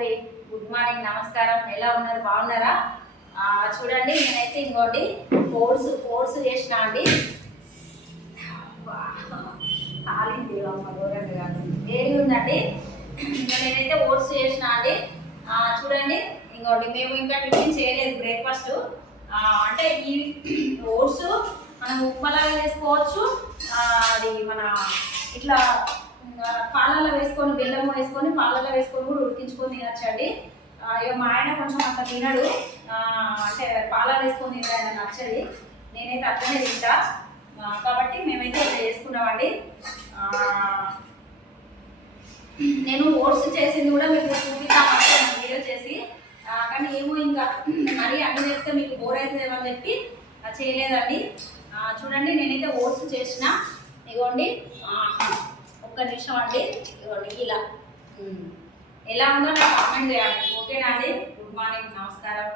అండి, good morning, నమస్కారం. ఎలా ఉన్నారు? బాగున్నారా? చూడండి, నేనైతే ఇంకోటి కోర్సు చేసిన అండి. కాలింది ఘోరంగా కాదు, వేడి ఉందండి. నేనైతే ఓట్స్ చేసిన అండి. చూడండి, ఇంకోటి మేము ఇంకా టిఫిన్ చేయలేదు, బ్రేక్ఫాస్ట్. అంటే ఈ ఓట్స్ మనం ఉప్మాలాగా వేసుకోవచ్చు. అది మన ఇట్లా పాలల్లో వేసుకొని, బెల్లం వేసుకొని పాలల్లో వేసుకొని కూడా ఉడికించుకొని తినచ్చండి. ఇక మా ఆయన కొంచెం అంత తినడు, అంటే పాలల్లో వేసుకొని తినడు, ఆయన నచ్చది. నేనైతే అట్లనే తింటా. కాబట్టి మేమైతే ఇట్లా చేసుకున్నామండి. నేను ఓట్స్ చేసింది కూడా మీకు చూపిస్తాను వీడియో చేసి. కానీ ఏమో ఇంకా మరీ అన్ని చేస్తే మీకు బోర్ అవుతుందేమో అని చెప్పి చేయలేదండి. చూడండి, నేనైతే ఓట్స్ చేసిన. ఇగోండి, ఒక్క నిమిషం అండి. ఇగోండి ఇలా ఎలా ఉందో నాకు కామెంట్ చేయాలి. ఓకేనా అండి? గుడ్ మార్నింగ్, నమస్కారం.